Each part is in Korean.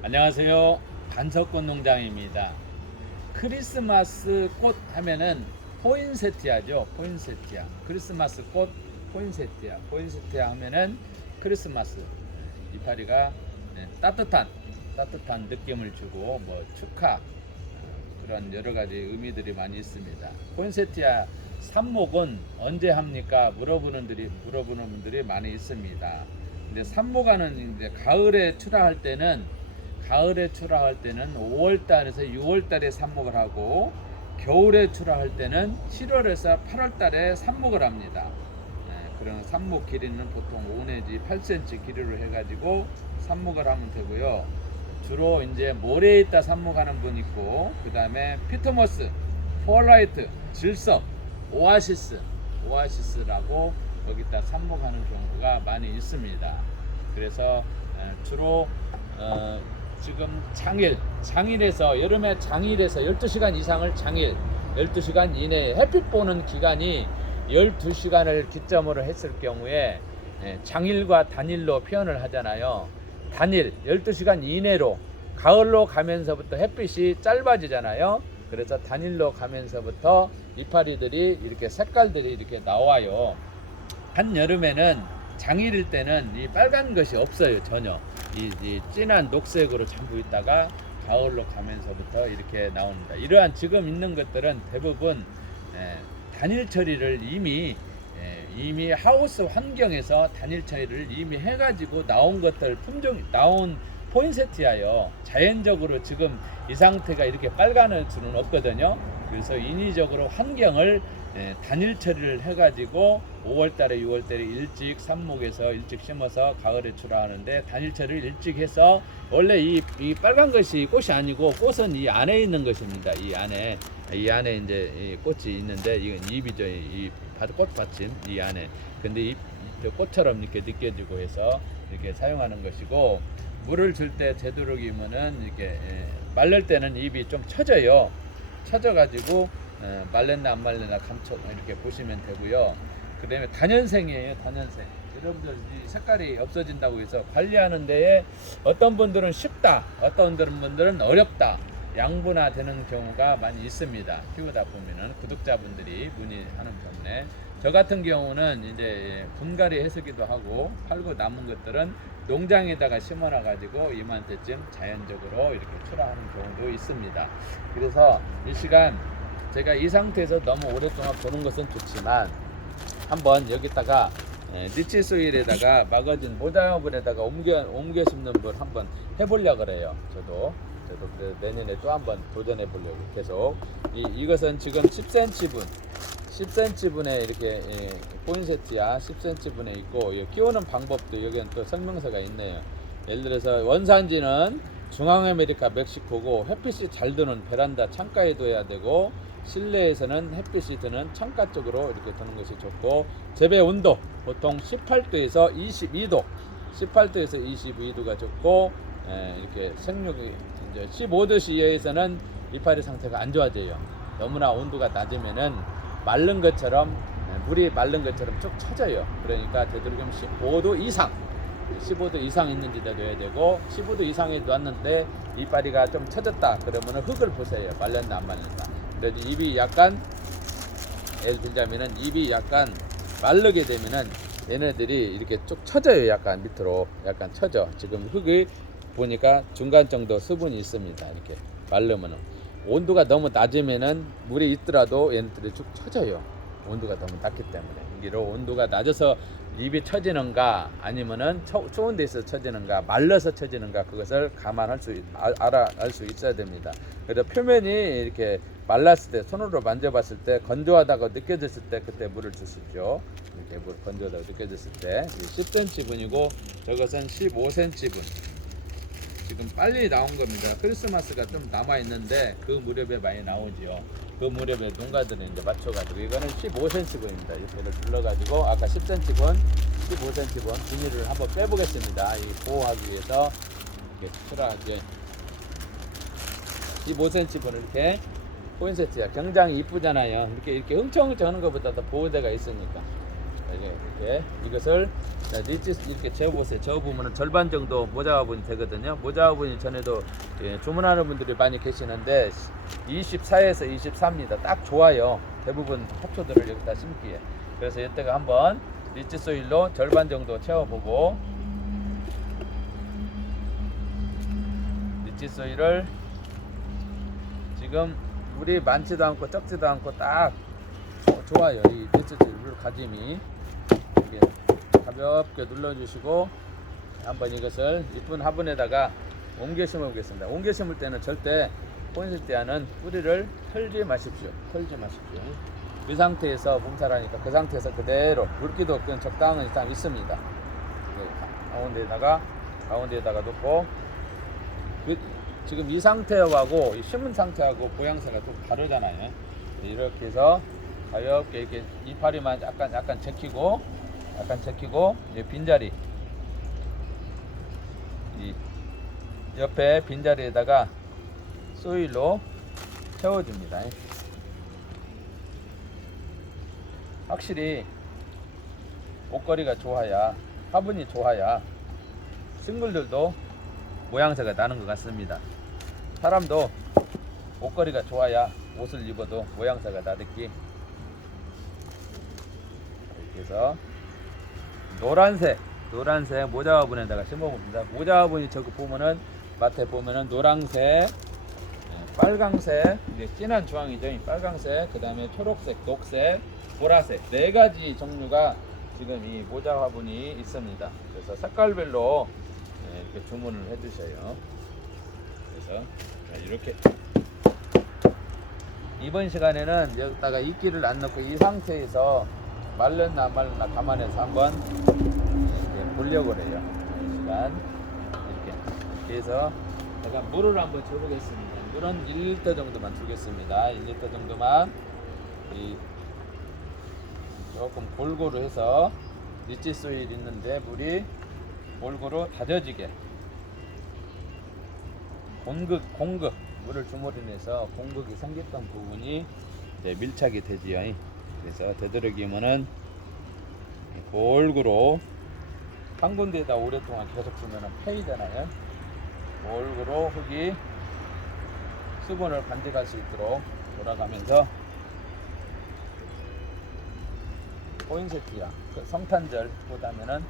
안녕하세요. 반석꽃 농장입니다. 크리스마스 꽃 하면은 포인세티아죠. 포인세티아. 크리스마스 꽃 포인세티아. 포인세티아 하면은 크리스마스. 이파리가 네, 따뜻한 따뜻한 느낌을 주고 뭐 축하 어, 그런 여러 가지 의미들이 많이 있습니다. 포인세티아 삽목은 언제 합니까? 물어보는 분들이 물어보는 분들이 많이 있습니다. 근데 삽목하는 이제 가을에 출하할 때는 가을에 출하할 때는 5월 달에서 6월 달에 삽목을 하고 겨울에 출하할 때는 7월에서 8월 달에 삽목을 합니다. 네, 그런 삽목 길이는 보통 5 내지 8cm 길이로 해가지고 삽목을 하면 되고요. 주로 이제 모래에 있다 삽목하는 분 있고 그 다음에 피터머스, 폴라이트, 질석, 오아시스, 오아시스라고 거기다 삽목하는 경우가 많이 있습니다. 그래서 에, 주로 어, 지금 장일, 장일에서 여름에 장일에서 12시간 이상을 장일, 12시간 이내에 햇빛 보는 기간이 12시간을 기점으로 했을 경우에 예, 장일과 단일로 표현을 하잖아요. 단일 12시간 이내로 가을로 가면서부터 햇빛이 짧아지잖아요. 그래서 단일로 가면서부터 이파리들이 이렇게 색깔들이 이렇게 나와요. 한 여름에는 장일일 때는 이 빨간 것이 없어요 전혀. 이, 이 진한 녹색으로 전부 있다가 가을로 가면서부터 이렇게 나옵니다. 이러한 지금 있는 것들은 대부분 예, 단일 처리를 이미 예, 이미 하우스 환경에서 단일 처리를 이미 해가지고 나온 것들 품종 나온 포인세티아요 자연적으로 지금 이 상태가 이렇게 빨간을 수는 없거든요 그래서 인위적으로 환경을 예, 단일 처리를 해가지고 5월달에 6월달에 일찍 삽목에서 일찍 심어서 가을에 출하하는데 단일 처리를 일찍 해서 원래 이, 이 빨간 것이 꽃이 아니고 꽃은 이 안에 있는 것입니다. 이 안에 이 안에 이제 이 꽃이 있는데 이건 잎이죠. 이 밭- 꽃받침 이 안에 근데 이, 이 꽃처럼 이렇게 느껴지고 해서 이렇게 사용하는 것이고 물을 줄 때 되도록이면은 이렇게 예, 말릴 때는 잎이 좀 처져요. 처져가지고 예, 말렸나 안 말렸나 감춰 이렇게 보시면 되고요. 그다음에 단연생이에요, 단연생. 여러분들 이 색깔이 없어진다고 해서 관리하는 데에 어떤 분들은 쉽다, 어떤 분들은 어렵다. 양분화되는 경우가 많이 있습니다. 키우다 보면은 구독자분들이 문의하는 때문에 저 같은 경우는 이제 분갈이 해서기도 하고 팔고 남은 것들은 농장에다가 심어놔 가지고 이맘때쯤 자연적으로 이렇게 출하하는 경우도 있습니다. 그래서 이 시간 제가 이 상태에서 너무 오랫동안 보는 것은 좋지만 한번 여기다가 예, 니치 소일에다가 막아진 모자업을에다가 옮겨 옮겨 심는 걸 한번 해보려 그래요. 저도 저도 내년에 또 한번 도전해 보려고 계속 이 이것은 지금 10cm 분 10cm 분에 이렇게 예, 포인세트야 10cm 분에 있고 이 키우는 방법도 여기는 또 설명서가 있네요. 예를 들어서 원산지는 중앙아메리카 멕시코고 햇빛이 잘 드는 베란다 창가에 둬야 되고 실내에서는 햇빛이 드는 창가 쪽으로 이렇게 두는 것이 좋고 재배 온도 보통 18도에서 22도 18도에서 22도가 좋고 에, 이렇게 생육이 이제 15도 이하에서는 이파리 상태가 안 좋아져요. 너무나 온도가 낮으면은 마른 것처럼 에, 물이 마른 것처럼 쭉 처져요. 그러니까 되도록이면 15도 이상 15도 이상 있는 데다 둬야 되고 15도 이상에 놨는데 이파리가 좀 처졌다 그러면은 흙을 보세요. 말렸나 안 말렸나. 그래도 잎이 약간 예를 들자면은 잎이 약간 마르게 되면은 얘네들이 이렇게 쭉 처져요. 약간 밑으로 약간 처져. 지금 흙이 보니까 중간 정도 수분이 있습니다. 이렇게 마르면은 온도가 너무 낮으면은 물이 있더라도 얘네들이 쭉 처져요. 온도가 너무 낮기 때문에 이로 온도가 낮아서 잎이 처지는가 아니면은 처- 추운 데서 처지는가 말라서 처지는가 그것을 감안할 수 있- 아- 알아 알 수 있어야 됩니다. 그래서 표면이 이렇게 말랐을 때 손으로 만져봤을 때 건조하다고 느껴졌을 때 그때 물을 주시죠. 이렇게 물 건조하다고 느껴졌을 때 10cm 분이고 저것은 15cm 분. 지금 빨리 나온 겁니다. 크리스마스가 좀 남아 있는데 그 무렵에 많이 나오지요. 그 무렵에 농가들은 이제 맞춰가지고 이거는 15cm 분입니다. 이렇게 눌러가지고 아까 10cm 분, 15cm 분 비닐을 한번 빼보겠습니다. 이 보호하기 위해서 이렇게 출하하게 15cm 분을 이렇게 포인세트야. 굉장히 이쁘잖아요. 이렇게 이렇게 흥청흥청 하는 것보다 더 보호대가 있으니까. 이렇게 이것을 자, 리치 이렇게 재보세요. 저 부분은 절반 정도 모자 화분이 되거든요. 모자 화분이 전에도 예, 주문하는 분들이 많이 계시는데 24에서 24입니다. 딱 좋아요. 대부분 화초들을 여기다 심기에. 그래서 이때가 한번 리치 소일로 절반 정도 채워보고 리치 소일을 지금 물이 많지도 않고 적지도 않고 딱 어, 좋아요. 이 리치 소일 물 가짐이 이렇게 가볍게 눌러주시고 한번 이것을 이쁜 화분에다가 옮겨 심어 보겠습니다. 옮겨 심을 때는 절대 포인세티아는 뿌리를 털지 마십시오. 털지 마십시오. 이 상태에서 몸살하니까 그 상태에서 그대로 물기도 그냥 적당한 이상 있습니다. 네, 가- 가운데에다가 가운데에다가 놓고 그- 지금 이 상태하고 이 심은 상태하고 모양새가 좀 다르잖아요. 네, 이렇게 해서 가볍게 이렇게 이파리만 약간 약간 제키고 약간 제키고 이제 빈자리 이 옆에 빈자리에다가 소일로 채워줍니다. 확실히 옷걸이가 좋아야 화분이 좋아야 식물들도 모양새가 나는 것 같습니다. 사람도 옷걸이가 좋아야 옷을 입어도 모양새가 나듯이 이렇게 해서 노란색 노란색 모자 화분에다가 심어봅니다. 모자 화분이 저거 보면은 마트에 보면은 노란색, 예, 빨강색, 이게 진한 주황이죠. 이 빨강색, 그 다음에 초록색, 녹색, 보라색 네 가지 종류가 지금 이 모자 화분이 있습니다. 그래서 색깔별로 예, 이렇게 주문을 해주셔요. 그래서 자, 이렇게 이번 시간에는 여기다가 이끼를 안 넣고 이 상태에서 말렸나 안 말렸나 감안해서 한번 이렇게 보려고 그래요. 이 시간 이렇게 그래서 제가 물을 한번 줘보겠습니다. 물은 1리터 정도만 주겠습니다. 1리터 정도만 이 조금 골고루 해서 리치 소일 있는데 물이 골고루 다져지게 공극 공극 물을 주무르내서 공극이 생겼던 부분이 밀착이 되지요. 그래서 되도록이면은 골고루 한 군데에다 오랫동안 계속 두면은 패이잖아요. 골고루 흙이 수분을 간직할 수 있도록 돌아가면서 포인세티아 그 성탄절 보다는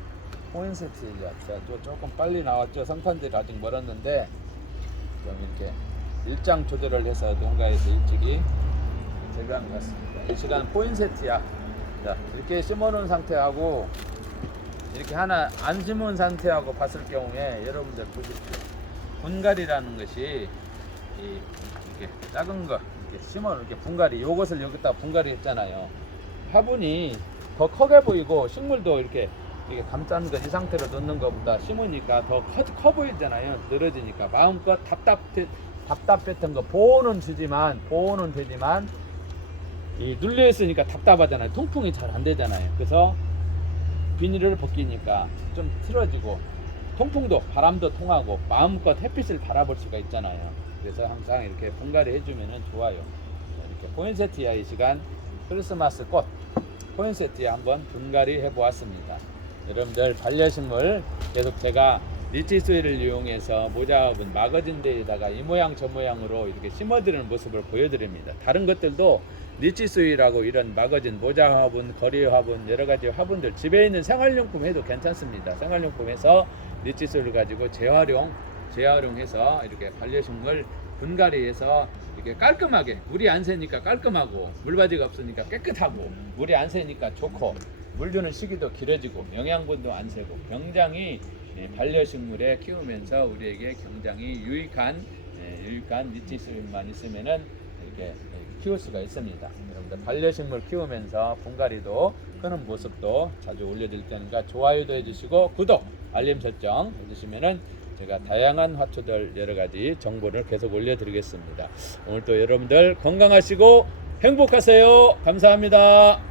포인세티아 또 조금 빨리 나왔죠. 성탄절 아직 멀었는데 좀 이렇게 일장 조절을 해서 농가에서 일찍이 것 같습니다. 이 시간 포인세티아 자, 이렇게 심어놓은 상태하고 이렇게 하나 안 심은 상태하고 봤을 경우에 여러분들 보십시오. 분갈이라는 것이 이, 이렇게 작은 거 이렇게 심어 이렇게 분갈이 요것을 여기다 분갈이 했잖아요. 화분이 더 크게 보이고 식물도 이렇게 이게 감싼 거이 상태로 넣는 것보다 심으니까 더커 보이잖아요. 늘어지니까 마음껏 답답 답답했던 거 보호는 주지만 보호는 되지만 이 눌려 있으니까 답답하잖아요. 통풍이 잘 안 되잖아요. 그래서 비닐을 벗기니까 좀 틀어지고 통풍도 바람도 통하고 마음껏 햇빛을 바라볼 수가 있잖아요. 그래서 항상 이렇게 분갈이 해주면 좋아요. 자, 이렇게 포인세티아 이 시간 크리스마스 꽃 포인세티아 한번 분갈이 해보았습니다. 여러분들 반려식물 계속 제가 리치소일을 이용해서 모자업은 마거진 데에다가 이 모양 저 모양으로 이렇게 심어드리는 모습을 보여드립니다. 다른 것들도 리치소일하고 이런 마거진 모자 화분, 거리 화분 여러 가지 화분들 집에 있는 생활용품 해도 괜찮습니다. 생활용품에서 리치소일을 가지고 재활용, 재활용해서 이렇게 반려식물 분갈이해서 이렇게 깔끔하게 물이 안 새니까 깔끔하고 물바지가 없으니까 깨끗하고 물이 안 새니까 좋고 물 주는 시기도 길어지고 영양분도 안 새고 굉장히 예, 반려식물에 키우면서 우리에게 굉장히 유익한 예, 유익한 리치스만 있으면은 이렇게 예, 키울 수가 있습니다. 여러분들 반려식물 키우면서 분갈이도 크는 모습도 자주 올려드릴 테니까 좋아요도 해주시고 구독 알림 설정 해주시면은 제가 다양한 화초들 여러 가지 정보를 계속 올려드리겠습니다. 오늘 또 여러분들 건강하시고 행복하세요. 감사합니다.